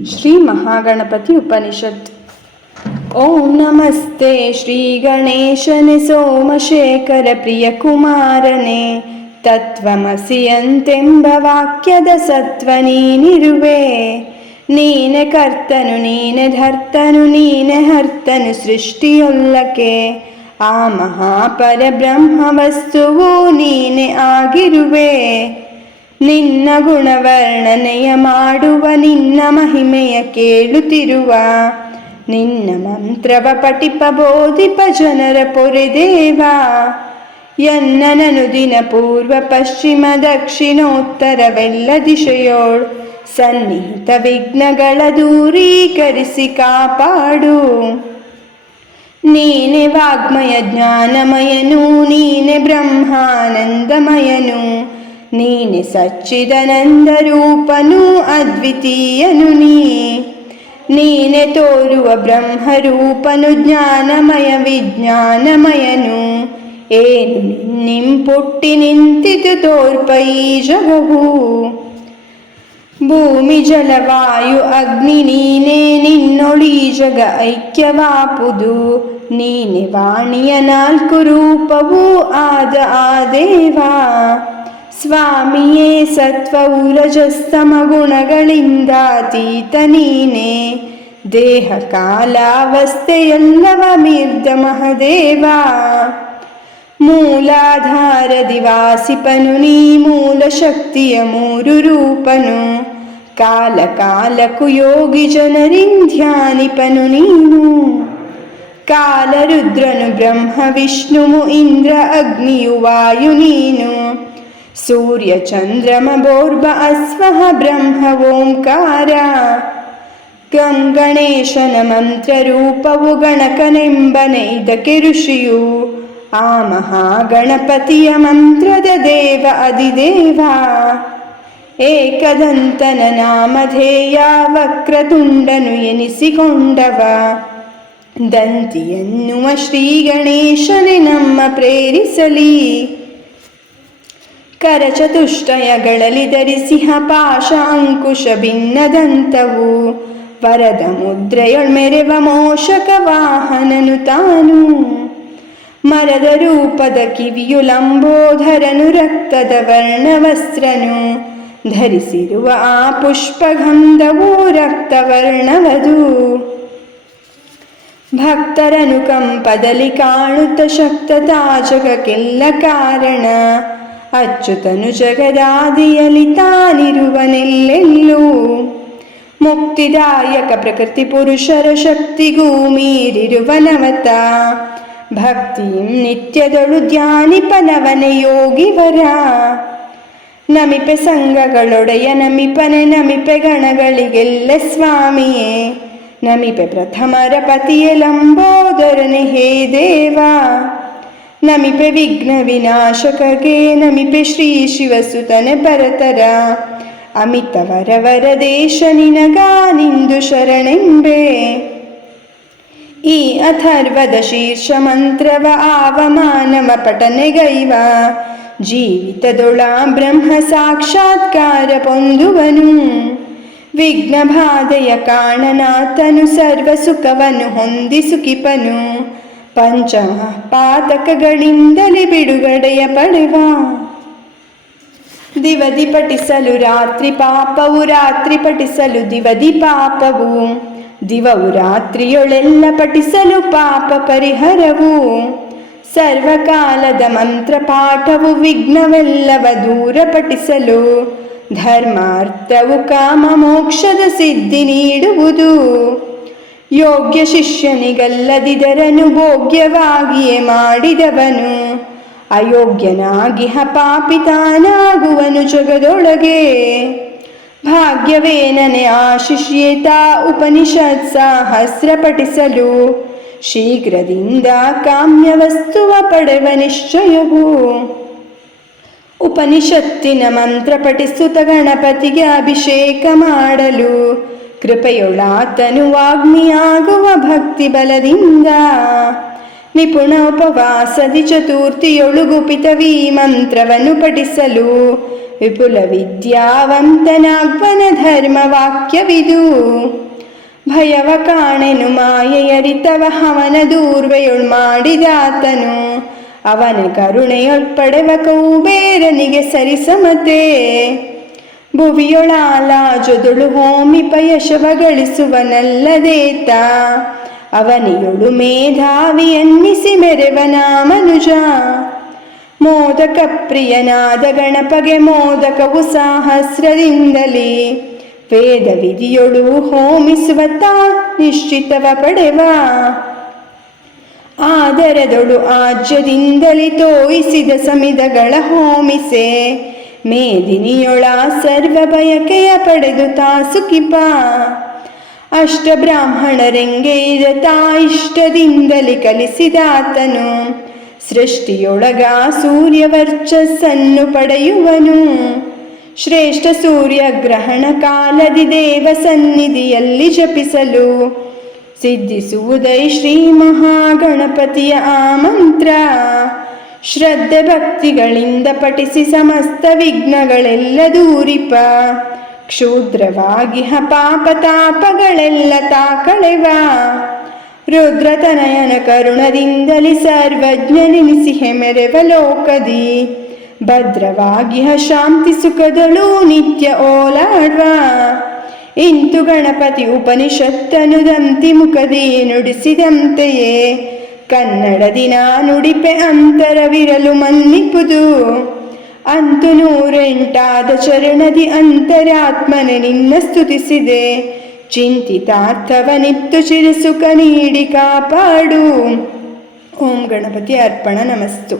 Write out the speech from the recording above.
ಶ್ರೀ ಮಹಾಗಣಪತಿ ಉಪನಿಷತ್. ಓಂ ನಮಸ್ತೆ ಶ್ರೀ ಗಣೇಶನೆ ಸೋಮಶೇಖರ ಪ್ರಿಯ ಕುಮಾರನೆ. ತತ್ವಮಸಿ ಅಂತೆಂಬ ವಾಕ್ಯದ ಸತ್ವ ನೀನಿರುವೆ. ನೀನೆ ಕರ್ತನು ನೀನೆ ಧರ್ತನು ನೀನೆ ಹರ್ತನು ಸೃಷ್ಟಿಯೊಲ್ಲಕೆ. ಆ ಮಹಾಪರಬ್ರಹ್ಮ ವಸ್ತುವು ನೀನೆ ಆಗಿರುವೆ. ನಿನ್ನ ಗುಣವರ್ಣನೆಯ ಮಾಡುವ ನಿನ್ನ ಮಹಿಮೆಯ ಕೇಳುತ್ತಿರುವ. ನಿನ್ನ ಮಂತ್ರವ ಪಠಿಪ ಬೋಧಿಪ ಜನರ ಪೊರೆದೇವ. ಎನ್ನನನು ದಿನ ಪೂರ್ವ ಪಶ್ಚಿಮ ದಕ್ಷಿಣೋತ್ತರವೆಲ್ಲ ದಿಶೆಯೋಳು ಸನ್ನಿಹಿತ ವಿಘ್ನಗಳ ದೂರೀಕರಿಸಿ ಕಾಪಾಡು. ನೀನೆ ವಾಗ್ಮಯ ಜ್ಞಾನಮಯನು ನೀನೆ ಬ್ರಹ್ಮಾನಂದಮಯನು. ನೀನೆ ಸಚ್ಚಿದಾನಂದ ರೂಪನು ಅದ್ವಿತೀಯನು ನೀನೆ ತೋರುವ ಬ್ರಹ್ಮರೂಪನು ಜ್ಞಾನಮಯ ವಿಜ್ಞಾನಮಯನು. ಏನು ನಿಂಪುಟ್ಟಿ ನಿಂತಿತು ತೋರ್ಪ ಈ ಜಗವು. ಭೂಮಿ ಜಲವಾಯು ಅಗ್ನಿ ನೀನೆ ನಿನ್ನೊಳಿ ಜಗ ಐಕ್ಯವಾಪುದು. ನೀನೆ ವಾಣಿಯ ನಾಲ್ಕು ರೂಪವೂ ಆದ ಆ ದೇವ. ಸ್ವಾಮಿಯೇ ಸತ್ವವು ರಜಸ್ತಮ ಗುಣಗಳಿಂದಾತೀತ ನೀನೆ. ದೇಹ ಕಾಲಾವಸ್ಥೆಯೆಲ್ಲವ ಮೀರ್ದ ಮಹದೇವ. ಮೂಲಾಧಾರ ದಿವಾಸಿಪನು ನೀ ಮೂಲ ಶಕ್ತಿಯ ಮೂರು ರೂಪನು. ಕಾಲ ಕಾಲಕ್ಕೂ ಯೋಗಿ ಜನರಿಂಧ್ಯಾನಿಪನು ನೀನು. ಕಾಲರುದ್ರನು ಬ್ರಹ್ಮ ವಿಷ್ಣುವು ಇಂದ್ರ ಅಗ್ನಿಯು ವಾಯು ನೀನು. ಸೂರ್ಯ ಚಂದ್ರಮ ಬೋರ್ಬ ಅಸ್ವಹ ಬ್ರಹ್ಮ ಓಂಕಾರ. ಗಣೇಶನ ಮಂತ್ರ ರೂಪವು ಗಣಕನೆಂಬನೆ ಇದಕ್ಕೆ ಋಷಿಯು. ಆ ಮಹಾಗಣಪತಿಯ ಮಂತ್ರದ ದೇವ ಅಧಿದೇವ. ಏಕದಂತನ ನಾಮಧೇಯ ವಕ್ರತುಂಡನು ಎನಿಸಿಕೊಂಡವ. ದಂತಿ ಎನ್ನುವ ಶ್ರೀ ಗಣೇಶನೇ ನಮ್ಮ ಪ್ರೇರಿಸಲಿ. ಕರಚತುಷ್ಟಯಗಳಲ್ಲಿ ಧರಿಸಿಹ ಪಾಶ ಅಂಕುಶ ಭಿನ್ನದಂತವು. ವರದ ಮುದ್ರೆಯೊಳ್ ಮೆರೆವ ಮೋಷಕ ವಾಹನನು ತಾನು. ಮರದ ರೂಪದ ಕಿವಿಯು ಲಂಬೋಧರನು ರಕ್ತದ ವರ್ಣವಸ್ತ್ರನು. ಧರಿಸಿರುವ ಆ ಪುಷ್ಪಗಂಧವು ರಕ್ತವರ್ಣವದು. ಭಕ್ತರನು ಕಂಪದಲ್ಲಿ ಕಾಣುತ್ತ ಶಕ್ತ ತಾಜಗಕ್ಕೆಲ್ಲ ಕಾರಣ. ಅಚ್ಯುತನು ಜಗದಾದಿಯಲ್ಲಿ ತಾನಿರುವನೆಲ್ಲೆಲ್ಲೂ. ಮುಕ್ತಿದಾಯಕ ಪ್ರಕೃತಿ ಪುರುಷರ ಶಕ್ತಿಗೂ ಮೀರಿರುವನವತ. ಭಕ್ತಿಂ ನಿತ್ಯದೊಳು ಧ್ಯಾನಿಪನವನೆ ಯೋಗಿವರ. ನಮಿಪೆ ಸಂಘಗಳೊಡೆಯ ನಮಿಪನೆ ನಮಿಪೆ ಗಣಗಳಿಗೆಲ್ಲ ಸ್ವಾಮಿಯೇ. ನಮಿಪೆ ಪ್ರಥಮರ ಪತಿಯೇ ಲಂಬೋದರನೆ ಹೇ ದೇವ. ನಮಿಪೆ ವಿಘ್ನ ವಿನಾಶಕಗೆ ನಮಿಪೆ ಶ್ರೀ ಶಿವಸುತನೆ ಪರತರ. ಅಮಿತ ವರವರ ದೇಶ ನಿನಗಾನಿಂದು ಶರಣೆಂಬೆ. ಈ ಅಥರ್ವದ ಶೀರ್ಷ ಮಂತ್ರವ ಆವಮಾನವ ಪಠನೆಗೈವ. ಜೀವಿತದೊಳ ಬ್ರಹ್ಮ ಸಾಕ್ಷಾತ್ಕಾರ ಪೊಂದುವನು. ವಿಘ್ನ ಬಾಧೆಯ ಕಾರಣನಾಥನು ಸರ್ವ ಸುಖವನ್ನು ಹೊಂದಿಸುಕಿಪನು. ಪಂಚಮ ಪಾತಕಗಳಿಂದಲೇ ಬಿಡುಗಡೆಯ ಪಡೆವ. ದಿವದಿ ಪಠಿಸಲು ರಾತ್ರಿ ಪಾಪವು ರಾತ್ರಿ ಪಠಿಸಲು ದಿವದಿ ಪಾಪವು. ದಿವವು ರಾತ್ರಿಯೊಳೆಲ್ಲ ಪಠಿಸಲು ಪಾಪ ಪರಿಹರವು. ಸರ್ವಕಾಲದ ಮಂತ್ರ ಪಾಠವು ವಿಘ್ನವೆಲ್ಲವ ದೂರ ಪಠಿಸಲು. ಧರ್ಮಾರ್ಥವು ಕಾಮ ಮೋಕ್ಷದ ಸಿದ್ಧಿ ನೀಡುವುದು. ಯೋಗ್ಯ ಶಿಷ್ಯನಿಗಲ್ಲದಿದರನು ಭೋಗ್ಯವಾಗಿಯೇ ಮಾಡಿದವನು. ಅಯೋಗ್ಯನಾಗಿಹ ಪಾಪಿತಾನಾಗುವನು ಜಗದೊಳಗೆ. ಭಾಗ್ಯವೇನನೆ ಆಶಿಷ್ಯೇತ ಉಪನಿಷತ್ ಸಹಸ್ರ ಪಠಿಸಲು. ಶೀಘ್ರದಿಂದ ಕಾಮ್ಯ ವಸ್ತುವ ಪಡೆವ ನಿಶ್ಚಯವು. ಉಪನಿಷತ್ತಿನ ಮಂತ್ರ ಪಠಿಸುತ್ತ ಗಣಪತಿಗೆ ಅಭಿಷೇಕ ಮಾಡಲು. ಕೃಪೆಯೊಳಾತನು ವಾಗ್ಮಿಯಾಗುವ ಭಕ್ತಿ ಬಲದಿಂದ. ನಿಪುಣ ಉಪವಾಸದಿ ಚತುರ್ಥಿಯೊಳು ಗುಪಿತವೀ ಮಂತ್ರವನ್ನು ಪಠಿಸಲು. ವಿಪುಲ ವಿದ್ಯಾವಂತನಾಗ್ವನ ಧರ್ಮವಾಕ್ಯವಿದು. ಭಯವ ಕಾಣೆನು ಮಾಯೆಯರಿತವ ಅವನ ದೂರ್ವೆಯೊಳ್ ಮಾಡಿದಾತನು. ಅವನ ಕರುಣೆಯೊಳ್ಪಡೆವ ಕೌಬೇರನಿಗೆ ಸರಿಸಮತೆ. ಭುವಿಯೊಳಾಲಾಜೊದೊಳು ಹೋಮಿಪ ಯಶವ ಗಳಿಸುವನಲ್ಲದೇತ. ಅವನಿಯೊಳು ಮೇಧಾವಿ ಎನ್ನಿಸಿ ಮೆರೆವನ ಮನುಜ. ಮೋದಕ ಪ್ರಿಯನಾದ ಗಣಪಗೆ ಮೋದಕವು ಸಹಸ್ರದಿಂದಲೇ. ವೇದ ವಿಧಿಯೊಳು ಹೋಮಿಸುವ ತಾ ನಿಶ್ಚಿತವ ಪಡೆವ. ಆದರದೊಳು ಆಜ್ಯದಿಂದಲೇ ತೋಯಿಸಿದ ಸಮಿದಗಳ ಹೋಮಿಸೆ. ಮೇದಿನಿಯೊಳ ಸರ್ವ ಬಯಕೆಯ ಪಡೆದು ತಾ ಸುಖಿಪ. ಅಷ್ಟ ಬ್ರಾಹ್ಮಣರೆಂಗೆ ಇದ ತಾ ಇಷ್ಟದಿಂದಲೇ ಕಲಿಸಿದಾತನು. ಸೃಷ್ಟಿಯೊಳಗ ಸೂರ್ಯ ವರ್ಚಸ್ಸನ್ನು ಪಡೆಯುವನು. ಶ್ರೇಷ್ಠ ಸೂರ್ಯ ಗ್ರಹಣ ಕಾಲದಿ ದೇವ ಸನ್ನಿಧಿಯಲ್ಲಿ ಜಪಿಸಲು. ಸಿದ್ಧಿಸುವುದೈ ಶ್ರೀ ಮಹಾಗಣಪತಿಯ ಆ ಮಂತ್ರ. ಶ್ರದ್ಧೆ ಭಕ್ತಿಗಳಿಂದ ಪಠಿಸಿ ಸಮಸ್ತ ವಿಘ್ನಗಳೆಲ್ಲ ದೂರಿಪ. ಕ್ಷೂದ್ರವಾಗಿ ಪಾಪ ತಾಪಗಳೆಲ್ಲ ತಾ ಕಳೆವ. ರುದ್ರತನಯನ ಕರುಣದಿಂದಲೇ ಸರ್ವಜ್ಞನೆನಿಸಿ ಮೆರೆವ ಲೋಕದಿ. ಭದ್ರವಾಗಿ ಶಾಂತಿ ಸುಖದಳು ನಿತ್ಯ ಓಲಾಡ್ವ. ಇಂತು ಗಣಪತಿ ಉಪನಿಷತ್ತನು ದಂತಿ ಮುಖದಿ ನುಡಿಸಿದಂತೆಯೇ. ಕನ್ನಡದಿ ನುಡಿಪೆ ಅಂತರವಿರಲು ಮನ್ನಿಪುದು. ಅಂತು 108 ಚರಣದಿ ಅಂತರಾತ್ಮನೆ ನಿನ್ನ ಸ್ತುತಿಸಿದೆ. ಚಿಂತಿತಾರ್ಥವನಿತ್ತು ಚಿರಸುಖ ನೀಡಿ ಕಾಪಾಡು. ಓಂ ಗಣಪತಿ ಅರ್ಪಣ ನಮಸ್ತು.